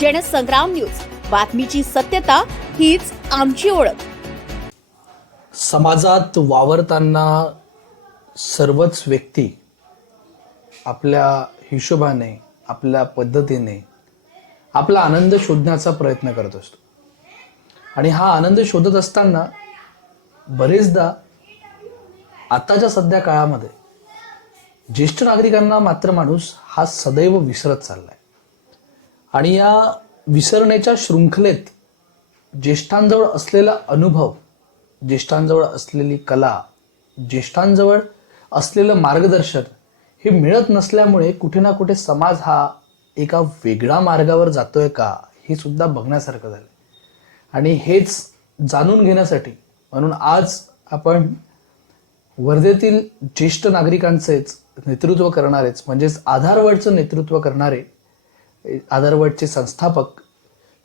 Jansangram news, बातमीची सत्यता हीच आमची ओळख. समाजात वावरताना सर्वच व्यक्ती आपल्या हिशोबाने, आपल्या पद्धतीने आपला आनंद शोधण्याचा प्रयत्न करत असतो. आणि हा आनंद शोधत असताना बरेचदा आताच्या सध्या काळामध्ये ज्येष्ठ नागरिकांना मात्र माणूस हा सदैव विसरत चाललाय. आणि या विसरण्याच्या शृंखलेत ज्येष्ठांजवळ असलेला अनुभव, ज्येष्ठांजवळ असलेली कला, ज्येष्ठांजवळ असलेलं मार्गदर्शन हे मिळत नसल्यामुळे कुठे ना कुठे समाज हा एका वेगळ्या मार्गावर जातोय का हे सुद्धा बघण्यासारखं झालं. आणि हेच जाणून घेण्यासाठी म्हणून आज आपण वर्धेतील ज्येष्ठ नागरिकांचेच नेतृत्व करणारेच म्हणजेच आधारवडचं नेतृत्व करणारे आधारवडचे संस्थापक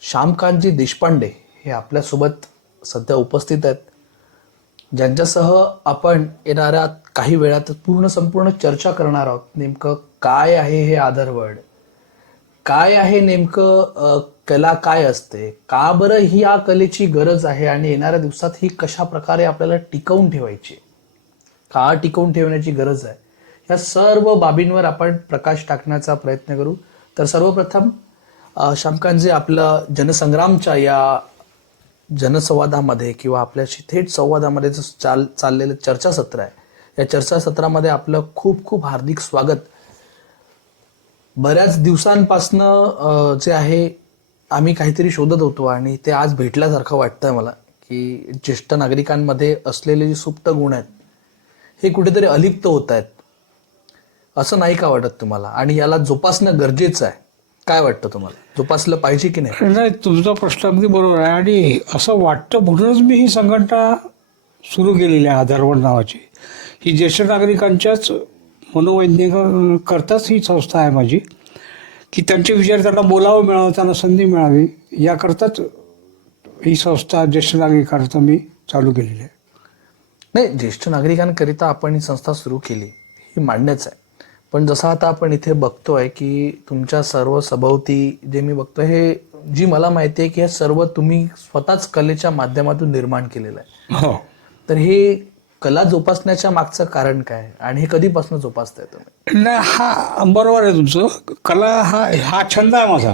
श्यामकांतजी देशपांडे हे आपल्यासोबत सध्या उपस्थित आहेत, ज्यांच्यासह आपण येणाऱ्या काही वेळात संपूर्ण चर्चा करणार आहोत. नेमकं काय आहे हे आधारवड, काय आहे नेमकं कला काय असते, का बरं ही या कलेची गरज आहे आणि येणाऱ्या दिवसात ही कशा प्रकारे आपल्याला टिकवून ठेवायची, का टिकवून ठेवण्याची गरज आहे, या सर्व बाबींवर आपण प्रकाश टाकण्याचा प्रयत्न करू. तर सर्वप्रथम श्यामकांतजी, आपलं जनसंग्रामच्या या जनसंवादामध्ये किंवा आपल्याशी थेट संवादामध्ये जो चाललेलं चर्चासत्र आहे, या चर्चासत्रामध्ये आपलं खूप खूप हार्दिक स्वागत. बऱ्याच दिवसांपासनं जे आहे आम्ही काहीतरी शोधत होतो आणि ते आज भेटल्यासारखं वाटतंय मला, की ज्येष्ठ नागरिकांमध्ये असलेले जे सुप्त गुण आहेत हे कुठेतरी अलिप्त होत आहेत. असं नाही का वाटत तुम्हाला? आणि याला जोपासणं गरजेचं आहे. काय वाटतं तुम्हाला, जोपासलं पाहिजे की नाही? नाही, तुमचा प्रश्न अगदी बरोबर आहे. आणि असं वाटतं म्हणूनच मी ही संघटना सुरू केलेली आहे, आधारवड नावाची. ही ज्येष्ठ नागरिकांच्याच मनोवैज्ञानिक करताच ही संस्था आहे माझी, की त्यांचे विचार त्यांना बोलावं मिळावं, त्यांना संधी मिळावी, याकरताच ही संस्था ज्येष्ठ नागरिकांकरता मी चालू केलेली आहे. नाही, ज्येष्ठ नागरिकांकरिता आपण ही संस्था सुरू केली ही मान्यच आहे. पण जसं आता आपण इथे बघतोय की तुमच्या सर्व सभोवती जे मी बघतोय, हे जी मला माहिती आहे की हे सर्व तुम्ही स्वतःच कलेच्या माध्यमातून निर्माण केलेलं आहे. हो. तर हे कला जोपासण्याच्या मागचं कारण काय आणि हे कधीपासून जोपासताय तुम्ही? नाही, हा बरोबर आहे तुमचं. कला हा छंद आहे माझा.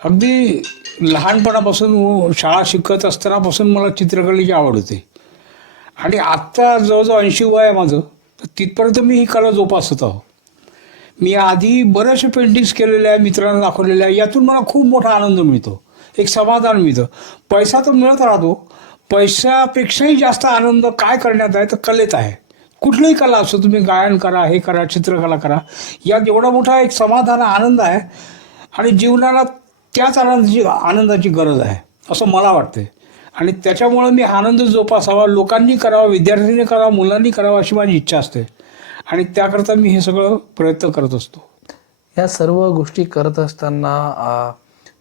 अगदी लहानपणापासून शाळा शिकत असतानापासून मला चित्रकलेची आवड होती. आणि आत्ता जवळजवळ 80 वय आहे माझं, तर तिथपर्यंत मी ही कला जोपासत आहो. मी आधी बरेचसे पेंटिंग्स केलेले आहे, मित्रांना दाखवलेले आहे. यातून मला खूप मोठा आनंद मिळतो, एक समाधान मिळतं. पैसा तर मिळत राहतो, पैशापेक्षाही जास्त आनंद काय करण्यात आहे तर कलेत आहे. कुठलीही कला असो, तुम्ही गायन करा, हे करा, चित्रकला करा, यात एवढा मोठा एक समाधान, आनंद आहे. आणि जीवनाला त्याच आनंदाची गरज आहे असं मला वाटते. आणि त्याच्यामुळं मी आनंद जोपासावा, लोकांनी करावा, विद्यार्थ्यांनी करावा, मुलांनी करावा, अशी माझी इच्छा असते. आणि त्याकरता मी हे सगळं प्रयत्न करत असतो. या सर्व गोष्टी करत असताना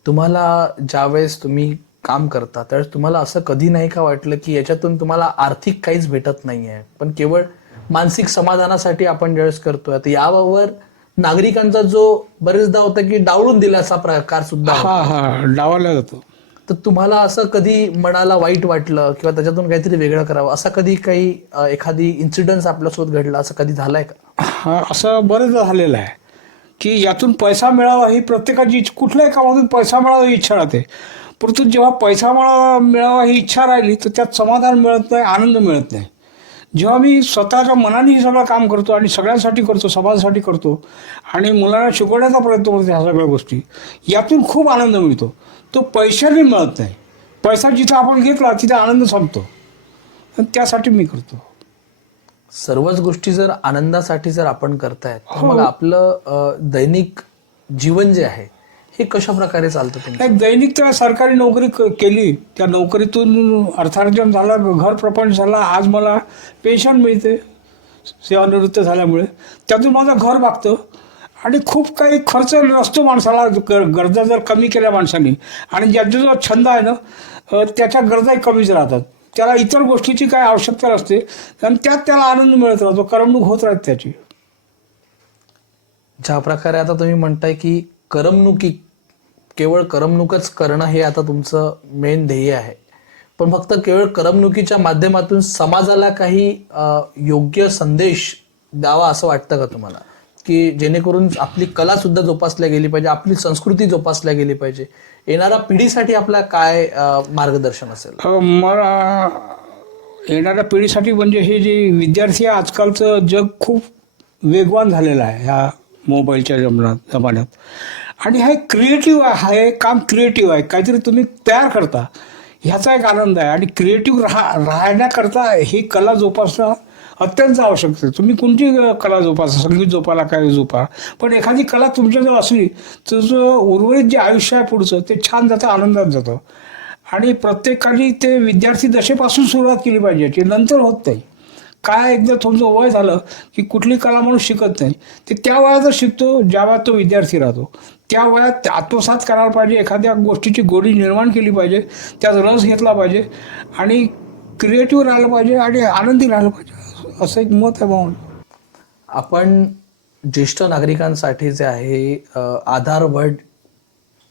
तुम्हाला ज्यावेळेस तुम्ही काम करता त्यावेळेस तुम्हाला असं कधी नाही का वाटलं की याच्यातून तुम्हाला आर्थिक काहीच भेटत नाही आहे, पण केवळ मानसिक समाधानासाठी आपण ज्यावेळेस करतोय, तर यावर नागरिकांचा जो बरेचदा होता की डावलून दिल्याचा प्रकार सुद्धा डावला जातो. तर तुम्हाला असं कधी मनाला वाईट वाटलं किंवा त्याच्यातून काहीतरी वेगळं करावं, असा कधी काही एखादी इन्सिडन्स आपल्यासोबत घडला, असं कधी झालाय का? असं बरंच झालेलं आहे की यातून पैसा मिळावा ही प्रत्येकाची, कुठल्याही कामातून पैसा मिळावा ही इच्छा राहते. परंतु जेव्हा पैसा मिळावा ही इच्छा राहिली तर त्यात समाधान मिळत नाही, आनंद मिळत नाही. जेव्हा मी स्वतःच्या मनाने हे सगळं काम करतो आणि सगळ्यांसाठी करतो, समाजासाठी करतो आणि मुलांना शिकवण्याचा प्रयत्न करतो, ह्या सगळ्या गोष्टी यातून खूप आनंद मिळतो. तो पैशाने मिळत नाही. पैसा जिथं आपण घेतला तिथे आनंद संपतो. आणि त्यासाठी मी करतो. सर्वच गोष्टी जर आनंदासाठी जर आपण करतायत, तर मग आपलं दैनिक जीवन जे आहे हे कशा प्रकारे चालतं तुमचं? दैनिक त्या सरकारी नोकरी केली, त्या नोकरीतून अर्थार्जन झालं, घर प्रपंच झाला. आज मला पेन्शन मिळते सेवानिवृत्त झाल्यामुळे. त्यातून माझं घर भागतं आणि खूप काही खर्च नसतो माणसाला, गरजा जर कमी केल्या माणसाने. आणि ज्याचा जो छंद आहे ना, त्याच्या गरजाही कमीच राहतात. त्याला इतर गोष्टीची काय आवश्यकता नसते आणि त्यात त्याला आनंद मिळत राहतो, करमणूक होत राहते त्याची. ज्या प्रकारे आता तुम्ही म्हणताय की करमणुकी केवळ करमणूकच करणं हे आता तुमचं मेन ध्येय आहे, पण फक्त केवळ करमणुकीच्या माध्यमातून समाजाला काही योग्य संदेश द्यावा असं वाटतं का तुम्हाला, की जेणेकरून आपली कला सुद्धा जोपासल्या गेली पाहिजे, आपली संस्कृती जोपासल्या गेली पाहिजे? येणाऱ्या पिढीसाठी आपला काय मार्गदर्शन असेल? मला येणाऱ्या पिढीसाठी म्हणजे हे जे विद्यार्थी आहे, आजकालचं जग खूप वेगवान झालेलं आहे ह्या मोबाईलच्या जमान्यात. आणि हे क्रिएटिव्ह आहे, हे काम क्रिएटिव्ह आहे, काहीतरी तुम्ही तयार करता ह्याचा एक आनंद आहे. आणि क्रिएटिव्ह राहण्याकरता ही कला जोपासणं अत्यंत आवश्यक आहे. तुम्ही कोणती कला जोपासा, संगीत जोपाला, काय जोपा, पण एखादी कला तुमच्याजवळ असली तर जो उर्वरित जे आयुष्य आहे पुढचं ते छान जातं, आनंदात जातं. आणि प्रत्येकाने ते विद्यार्थी दशेपासून सुरुवात केली पाहिजे, ते नंतर होत नाही. काय एकदा तुमचं वय झालं की कुठली कला माणूस शिकत नाही, ते त्या वयातच शिकतो ज्या वयात तो विद्यार्थी राहतो. त्या वयात आत्मसात करायला पाहिजे, एखाद्या गोष्टीची गोडी निर्माण केली पाहिजे, त्यात रस घेतला पाहिजे आणि क्रिएटिव्ह राहिलं पाहिजे आणि आनंदी राहिलं पाहिजे, असं एक मत आहे भाऊ. आपण ज्येष्ठ नागरिकांसाठी जे आहे आधार वर्ड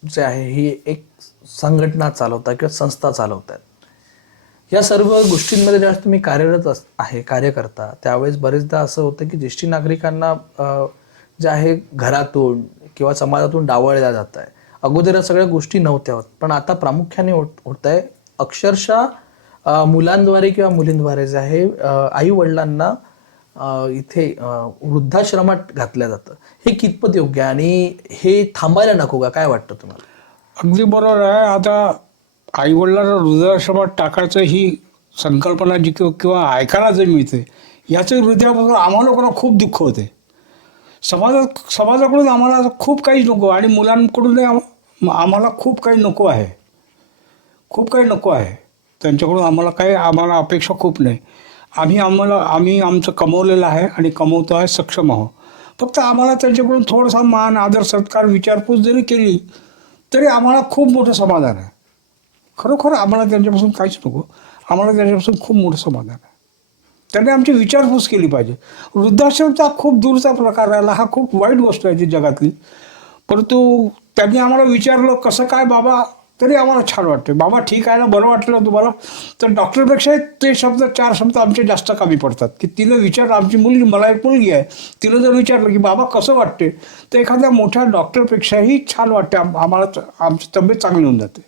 जे आहे ही एक संघटना चालवता किंवा संस्था चालवतात. या सर्व गोष्टींमध्ये ज्यावेळेस तुम्ही कार्य करता त्यावेळेस बरेचदा असं होतं की ज्येष्ठ नागरिकांना जे आहे घरातून किंवा समाजातून डावळल्या जात आहे. अगोदर या सगळ्या गोष्टी नव्हत्या होत, पण आता प्रामुख्याने होत आहे. अक्षरशः मुलांद्वारे किंवा मुलींद्वारे जे आहे आई वडिलांना इथे वृद्धाश्रमात घातलं जातं. हे कितपत योग्य आहे आणि हे थांबायला नको का? काय वाटतं तुम्हाला? अगदी बरोबर आहे. आता आईवडिलांना वृद्धाश्रमात टाकायचं ही संकल्पना जी किंवा ऐकायला जे मिळते याचं हृदयापासून आम्हाला लोकांना खूप दुःख होते. समाजाकडून आम्हाला खूप काही नको आणि मुलांकडून आम्हाला खूप काही नको आहे, खूप काही नको आहे त्यांच्याकडून. आम्हाला अपेक्षा खूप नाही. आम्ही आमचं कमवलेलं आहे आणि कमवतो आहे, सक्षम आहोत. फक्त आम्हाला त्यांच्याकडून थोडासा मान, आदर, सत्कार, विचारपूस जरी केली तरी आम्हाला खूप मोठं समाधान आहे. खरोखर आम्हाला त्यांच्यापासून काहीच नको, आम्हाला त्यांच्यापासून खूप मोठं समाधान आहे. त्यांनी आमची विचारपूस केली पाहिजे. वृद्धाश्रमचा खूप दूरचा प्रकार राहिला, हा खूप वाईट गोष्ट आहे ती जगातली. परंतु त्यांनी आम्हाला विचारलं कसं काय बाबा, तरी आम्हाला छान वाटते. बाबा ठीक आहे ना, बरं वाटलं तुम्हाला, तर डॉक्टरपेक्षा ते शब्द 4 शब्द आमचे जास्त कमी पडतात. की तिला विचारलं, आमची मुलगी, मला एक मुलगी आहे, तिला जर विचारलं की बाबा कसं वाटते, तर एखाद्या मोठ्या डॉक्टरपेक्षाही छान वाटते, आम्हाला आमची तब्येत चांगली होऊन जाते,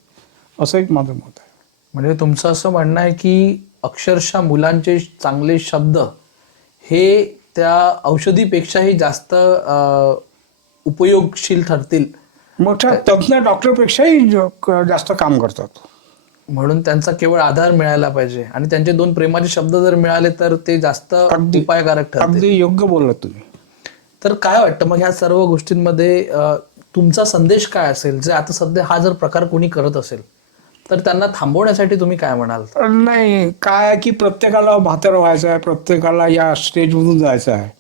असं एक माझं मत आहे. म्हणजे तुमचं असं म्हणणं आहे की अक्षरशः मुलांचे चांगले शब्द हे त्या औषधीपेक्षाही जास्त उपयोगशील ठरतील, मोठ्या तज्ज्ञ डॉक्टरपेक्षाही जास्त काम करतात. म्हणून त्यांचा केवळ आधार मिळायला पाहिजे आणि त्यांचे 2 प्रेमाचे शब्द जर मिळाले तर ते जास्त उपायकारक ठरतील. अगदी योग्य बोललात तुम्ही. तर काय वाटतं मग ह्या सर्व गोष्टींमध्ये तुमचा संदेश काय असेल? जे आता सध्या हा जर प्रकार कोणी करत असेल तर त्यांना थांबवण्यासाठी तुम्ही काय म्हणाल? नाही, काय की प्रत्येकाला म्हातारं व्हायचं आहे, प्रत्येकाला या स्टेजमधून जायचं आहे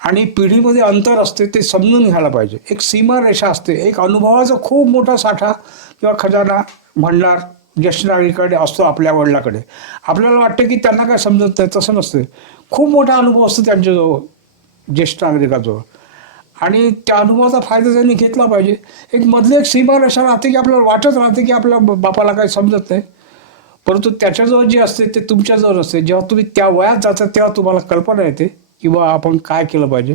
आणि पिढीमध्ये अंतर असते ते समजून घ्यायला पाहिजे. एक सीमारेषा असते, एक अनुभवाचा खूप मोठा साठा किंवा खजाना भंडार ज्येष्ठ नागरिकांकडे असतो. आपल्या वडिलाकडे आपल्याला वाटतं की त्यांना काय समजत नाही, तसं नसते. खूप मोठा अनुभव असतो त्यांच्याजवळ, ज्येष्ठ नागरिकाजवळ, आणि त्या अनुभवाचा फायदा त्यांनी घेतला पाहिजे. एक मधली एक सीमारेषा राहते की आपल्याला वाटत राहते की आपल्या बापाला काही समजत नाही, परंतु त्याच्याजवळ जे असते ते तुमच्याजवळ असते. जेव्हा तुम्ही त्या वयात जाता तेव्हा तुम्हाला कल्पना येते की बा आपण काय केलं पाहिजे.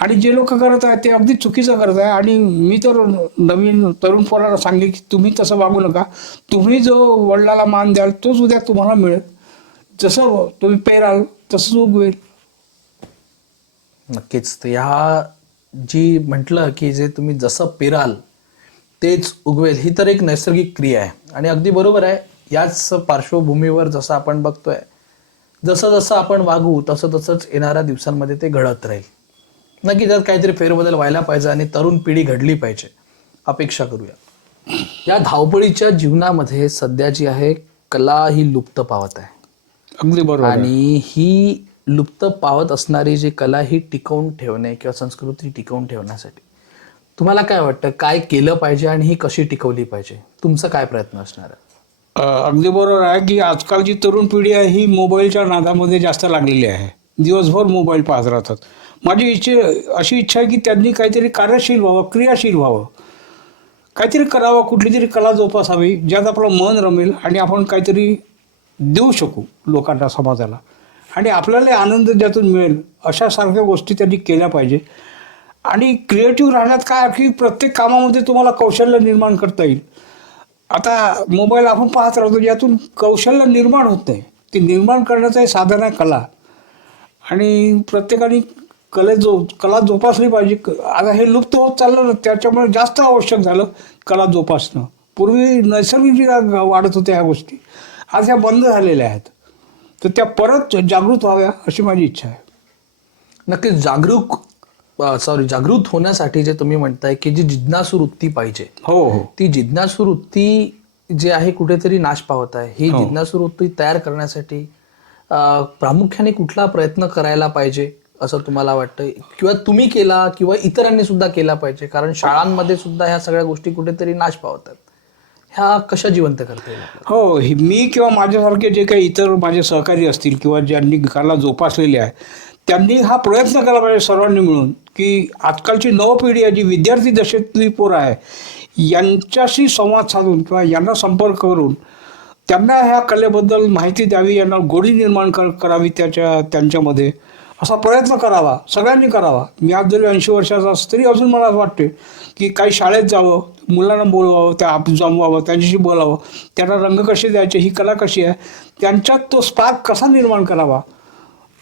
आणि जे लोक करत आहेत ते अगदी चुकीचं करत आहे. आणि मी तर नवीन तरुण पोरांना सांगेन की तुम्ही तसं वागू नका. तुम्ही जो वडिलाला मान द्याल तोच उद्या तुम्हाला मिळेल. जसं तुम्ही पेराल तसंच उगवेल. नक्कीच. तर ह्या जी म्हटलं की जे तुम्ही जसं पेराल तेच उगवेल, ही तर एक नैसर्गिक क्रिया आहे आणि अगदी बरोबर आहे. याच पार्श्वभूमीवर जसं आपण बघतोय, जसं जसं आपण वागू तसं तसंच येणाऱ्या दिवसांमध्ये ते घडत राहील. नक्की त्यात काहीतरी फेरबदल व्हायला पाहिजे आणि तरुण पिढी घडली पाहिजे, अपेक्षा करूया. या धावपळीच्या जीवनामध्ये सध्या जी आहे कला ही लुप्त पावत आहे. अगदी बरोबर. आणि ही लुप्त पावत असणारी जी कला ही टिकवून ठेवणे किंवा संस्कृती टिकवून ठेवण्यासाठी तुम्हाला काय वाटतं, काय केलं पाहिजे आणि ही कशी टिकवली पाहिजे? तुमचा काय प्रयत्न असणार आहे? अगदी बरोबर आहे की आजकालची तरुण पिढी आहे ही मोबाईलच्या नादामध्ये जास्त लागलेली आहे. दिवसभर मोबाईल पाहत राहतात. माझी अशी इच्छा आहे की त्यांनी काहीतरी कार्यशील व्हावं, क्रियाशील व्हावं. काहीतरी करावं, कुठली तरी कला जोपासावी ज्यात आपलं मन रमेल आणि आपण काहीतरी देऊ शकू लोकांना, समाजाला, आणि आपल्याला आनंद ज्यातून मिळेल अशा सारख्या गोष्टी त्यांनी केल्या पाहिजे. आणि क्रिएटिव्ह राहण्यात काय की प्रत्येक कामामध्ये तुम्हाला कौशल्य निर्माण करता येईल. आता मोबाईल आपण पाहत राहतो, यातून कौशल्य निर्माण होत नाही, ते निर्माण करण्याचं हे साधन आहे कला. आणि प्रत्येकाने कला जोपासली पाहिजे. आता हे लुप्त होत चाललं ना, त्याच्यामुळे जास्त आवश्यक झालं कला जोपासणं. पूर्वी नैसर्गिक वाढत होत्या ह्या गोष्टी, आज ह्या बंद झालेल्या आहेत. तर त्या परत जागृत व्हाव्या अशी माझी इच्छा आहे. नक्कीच जागृत होण्यासाठी जे तुम्ही म्हणताय की जी जिज्ञासू वृत्ती पाहिजे, हो हो, ती जिज्ञासू वृत्ती जी आहे कुठेतरी नाश पावत आहे. ही जिज्ञासू वृत्ती तयार करण्यासाठी प्रामुख्याने कुठला प्रयत्न करायला पाहिजे असं तुम्हाला वाटतं, किंवा तुम्ही केला किंवा इतरांनी सुद्धा केला पाहिजे? कारण शाळांमध्ये सुद्धा ह्या सगळ्या गोष्टी कुठेतरी नाश पावतात. ह्या कशा जिवंत करता येईल? हो, मी किंवा माझ्यासारखे जे काही इतर माझे सहकारी असतील किंवा ज्यांनी कला जोपासलेली आहे त्यांनी हा प्रयत्न केला पाहिजे सर्वांनी मिळून, की आजकालची नवपिढी आहे जी विद्यार्थी दशेतली पोरं आहे यांच्याशी संवाद साधून किंवा यांना संपर्क करून त्यांना ह्या कलेबद्दल माहिती द्यावी, यांना गोडी निर्माण करावी त्यांच्यामध्ये, असा प्रयत्न करावा, सगळ्यांनी करावा. मी आज जरी 80 वर्षाचा असं तरी अजून मला वाटते की काही शाळेत जावं, मुलांना बोलवावं, त्या जमवावं, त्यांच्याशी बोलावं, त्यांना रंग कसे द्यायचे, ही कला कशी आहे, त्यांच्यात तो स्पार्क कसा निर्माण करावा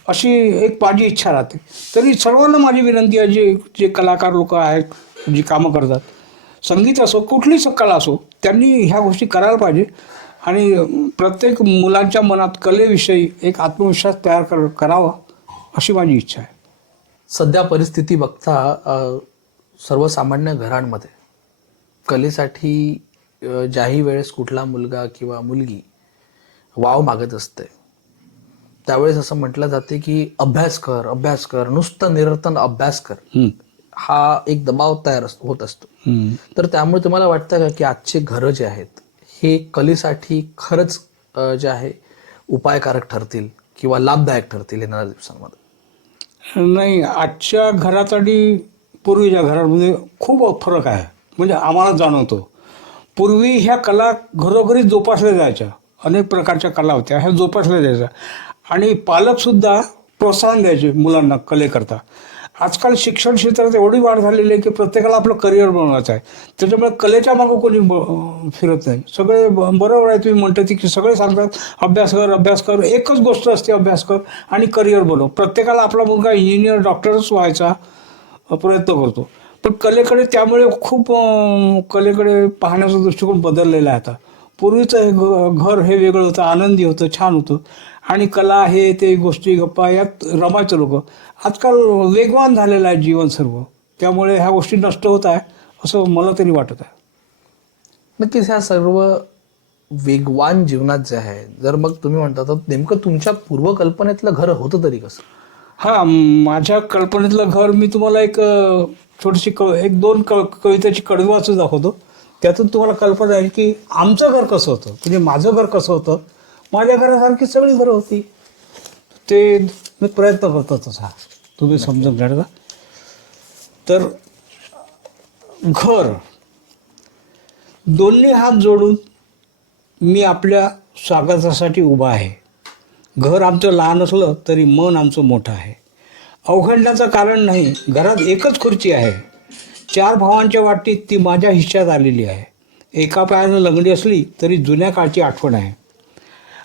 अशी एक माझी इच्छा राहते. तरी सर्वांना माझी विनंती आहे, जे कलाकार लोक आहेत, जी कामं करतात, संगीत असो कुठलीच कला असो, त्यांनी ह्या गोष्टी करायला पाहिजे. आणि प्रत्येक मुलांच्या मनात कलेविषयी एक आत्मविश्वास तयार करावा अशी माझी इच्छा आहे. सध्या परिस्थिती बघता सर्वसामान्य घरांमध्ये कलेसाठी ज्याही वेळेस कुठला मुलगा किंवा मुलगी वाव मागत असते त्यावेळेस असं म्हटलं जाते की अभ्यास कर, नुसतं निरंतर अभ्यास कर, हा एक दबाव तयार होत असतो. तर त्यामुळे तुम्हाला वाटतं का की आजचे घरं जे आहेत हे कलेसाठी खरंच जे आहे उपायकारक ठरतील किंवा लाभदायक ठरतील येणाऱ्या दिवसांमध्ये? नाही, आजच्या घरात आणि पूर्वीच्या घरांमध्ये खूप फरक आहे. म्हणजे आम्हाला जाणवतो, पूर्वी ह्या कला घरोघरी जोपासल्या जायच्या, अनेक प्रकारच्या कला होत्या, ह्या जोपासल्या जायच्या आणि पालकसुद्धा प्रोत्साहन द्यायचे मुलांना कलेकरता. आजकाल शिक्षण क्षेत्रात एवढी वाढ झालेली आहे की प्रत्येकाला आपलं करिअर बनवायचं आहे, त्याच्यामुळे कलेच्या मागं कोणी फिरत नाही. सगळे बरोबर आहे तुम्ही म्हणता की सगळे सांगतात अभ्यास कर, एकच गोष्ट असते अभ्यास कर आणि करिअर बनव. प्रत्येकाला आपला मुलगा इंजिनियर, डॉक्टरच व्हायचा प्रयत्न करतो. पण कलेकडे त्यामुळे खूप कलेकडे पाहण्याचा दृष्टिकोन बदललेला आहे आता. पूर्वीचं हे घर हे वेगळं होतं, आनंदी होतं, छान होतं आणि कला हे ते गोष्टी गप्पा यात रमायचं लोक. आजकाल वेगवान झालेलं आहे जीवन सर्व, त्यामुळे ह्या गोष्टी नष्ट होत आहे असं मला तरी वाटत आहे. नक्कीच ह्या सर्व वेगवान जीवनात जे आहे, जर मग तुम्ही म्हणता तर नेमकं तुमच्या पूर्वकल्पनेतलं घर होतं तरी कसं? हां, माझ्या कल्पनेतलं घर मी तुम्हाला एक छोटीशी एक दोन कवितेची कडवी वाचून दाखवतो. त्यातून तुम्हाला कल्पना आहे की आमचं घर कसं होतं, म्हणजे माझं घर कसं होतं. माझ्या घरासारखी सगळी घरं होती, ते मी प्रयत्न करतो तसा तुम्ही समजून घ्या. तर घर, दोन्ही हात जोडून मी आपल्या स्वागतासाठी उभा आहे. घर आमचं लहान असलं तरी मन आमचं मोठं आहे. अवखंडाचं कारण नाही, घरात एकच खुर्ची आहे. 4 भावांच्या वाटीत ती माझ्या हिश्श्यात आलेली आहे. एका पायानं लंगडी असली तरी जुन्या काळची आठवण आहे.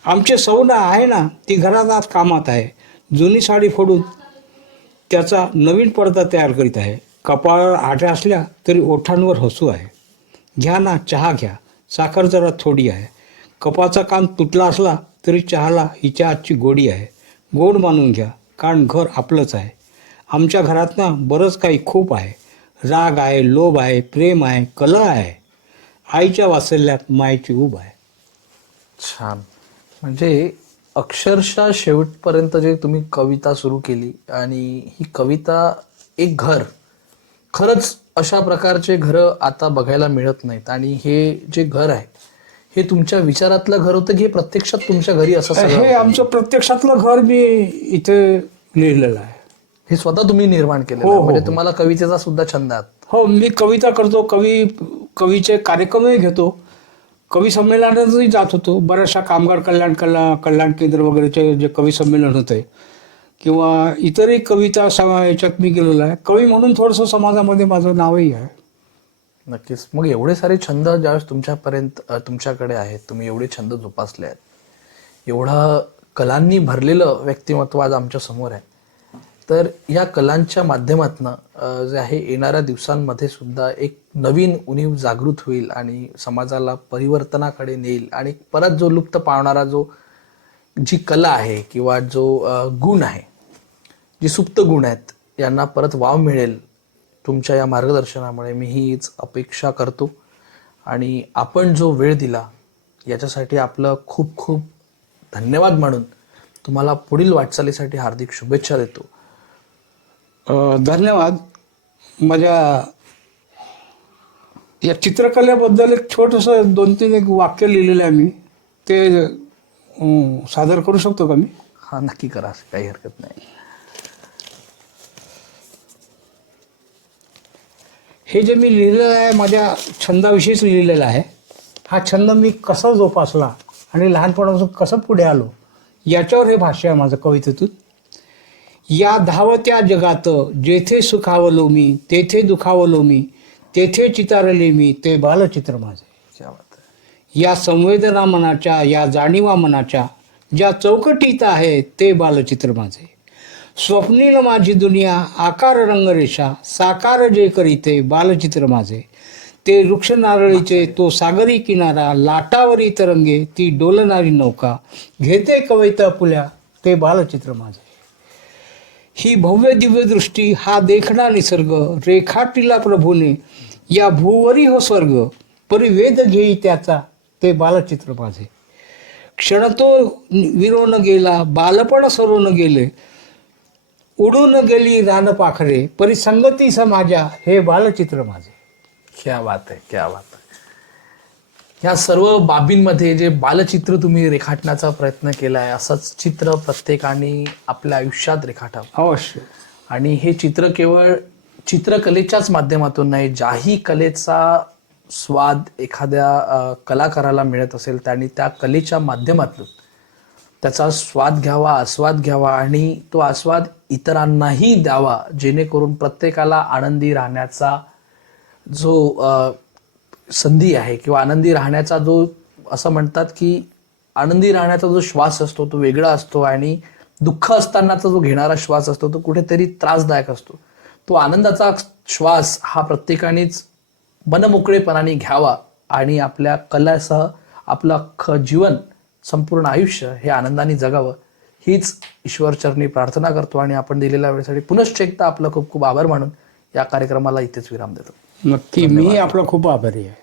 आमचे सौना आहे ना, ती घरात आज कामात आहे. जुनी साडी फोडून त्याचा नवीन पडदा तयार करीत आहे. कपाळावर आठ्या असल्या तरी ओठांवर हसू आहे. घ्या ना चहा घ्या, साखर जरा थोडी आहे. कपाचा कान तुटला असला तरी चहाला हिच्या आजची गोडी आहे. गोड मानून घ्या, कारण घर आपलंच आहे. आमच्या घरात ना बरंच काही खूप आहे. राग आहे, लोभ आहे, प्रेम आहे, कला आहे. आईच्या वात्सल्यात मायेची उब आहे. छान. म्हणजे अक्षरशः शेवटपर्यंत जे तुम्ही कविता सुरू केली, आणि ही कविता एक घर, खरंच अशा प्रकारचे घरं आता बघायला मिळत नाहीत. आणि हे जे घर आहे हे तुमच्या विचारातलं घर होतं की हे प्रत्यक्षात तुमच्या घरी असं सगळं हे होतं? आमचं प्रत्यक्षातलं घर मी इथे लिहिलेलं आहे. हे स्वतः तुम्ही निर्माण केलं? हो, हो, म्हणजे हो. तुम्हाला कवितेचा सुद्धा छंद आहे? हो, मी कविता करतो. कवीचे कार्यक्रमही घेतो, कवी संमेलनातही जात होतो. बऱ्याचशा कामगार कल्याण केंद्र वगैरेचे जे कवी संमेलन होते किंवा इतरही कविता याच्यात मी गेलेलो आहे. कवी म्हणून थोडंसं समाजामध्ये माझं नावही आहे. नक्कीच. मग एवढे सारे छंद ज्यावेळेस तुमच्याकडे आहेत, तुम्ही एवढे छंद जोपासले आहेत, एवढं कलांनी भरलेलं व्यक्तिमत्व आज आमच्या समोर आहे, तर या कलांच्या माध्यमातनं जे आहे येणाऱ्या दिवसांमध्ये सुद्धा एक नवीन उणीव जागृत होईल आणि समाजाला परिवर्तनाकडे नेईल आणि परत जो लुप्त पावणारा जी कला आहे किंवा जो गुण आहे, जी सुप्त गुण आहेत, यांना परत वाव मिळेल तुमच्या या मार्गदर्शनामुळे. मी हीच अपेक्षा करतो आणि आपण जो वेळ दिला याच्यासाठी आपलं खूप खूप धन्यवाद मानून तुम्हाला पुढील वाटचालीसाठी हार्दिक शुभेच्छा देतो. धन्यवाद. माझ्या या चित्रकलेबद्दल एक छोटंसं 2-3 एक वाक्य लिहिलेलं आहे मी, ते सादर करू शकतो का मी? हा, नक्की करा, काही हरकत नाही. हे जे मी लिहिलेलं आहे माझ्या छंदाविषयीच लिहिलेलं आहे. हा छंद मी कसा जोपासला आणि लहानपणापासून कसं पुढे आलो याच्यावर हे भाष्य आहे माझं कवितेतून. या धावत्या जगात जेथे सुखावलो मी, तेथे दुखावलो मी, तेथे चितारले मी ते बालचित्र माझे. क्या बात आहे. या संवेदना मनाच्या, या जाणीवा मनाच्या, ज्या चौकटीत आहे ते बालचित्र माझे. स्वप्नील माझी दुनिया, आकार रंगरेषा, साकार जे करीते बालचित्र माझे. ते वृक्ष नारळीचे, तो सागरी किनारा, लाटावरी तरंगे, ती डोलणारी नौका, घेते कवयिता पुल्या, ते बालचित्र माझे. ही भव्य दिव्य दृष्टी, हा देखणा निसर्ग, रेखाटिला प्रभूने, या भूवरी हो स्वर्ग, परिवेद घेई त्याचा, ते बालचित्र माझे. क्षण तो विरोन गेला, बालपण सरून गेले, उडून गेली रान पाखरे, परिसंगती समाजा, हे बालचित्र माझे. क्या बात आहे, क्या बात आहे. ह्या सर्व बाबींमध्ये जे बालचित्र तुम्ही रेखाटण्याचा प्रयत्न केला आहे, असंच चित्र प्रत्येकाने आपल्या आयुष्यात रेखाटावं. अवश्य. आणि हे चित्र केवळ चित्रकलेच्याच माध्यमातून नाही, ज्याही कलेचा स्वाद एखाद्या कलाकाराला मिळत असेल त्यांनी त्या कलेच्या माध्यमातून त्याचा स्वाद घ्यावा, आस्वाद घ्यावा आणि तो आस्वाद इतरांनाही द्यावा, जेणेकरून प्रत्येकाला आनंदी राहण्याचा जो संधी आहे किंवा आनंदी राहण्याचा जो, असं म्हणतात की आनंदी राहण्याचा जो श्वास असतो तो वेगळा असतो आणि दुःख असतानाचा जो घेणारा श्वास असतो तो कुठेतरी त्रासदायक असतो. तो आनंदाचा श्वास हा प्रत्येकानेच मनमोकळेपणाने घ्यावा आणि आपल्या कलेसह आपलं अख्खं जीवन, संपूर्ण आयुष्य हे आनंदाने जगावं, हीच ईश्वरचरणी प्रार्थना करतो. आणि आपण दिलेल्या वेळेसाठी पुनश्च एकदा आपलं खूप खूप आभार मानून या कार्यक्रमाला इथेच विराम देतो. नक्की. मी आपला खूप आभारी आहे.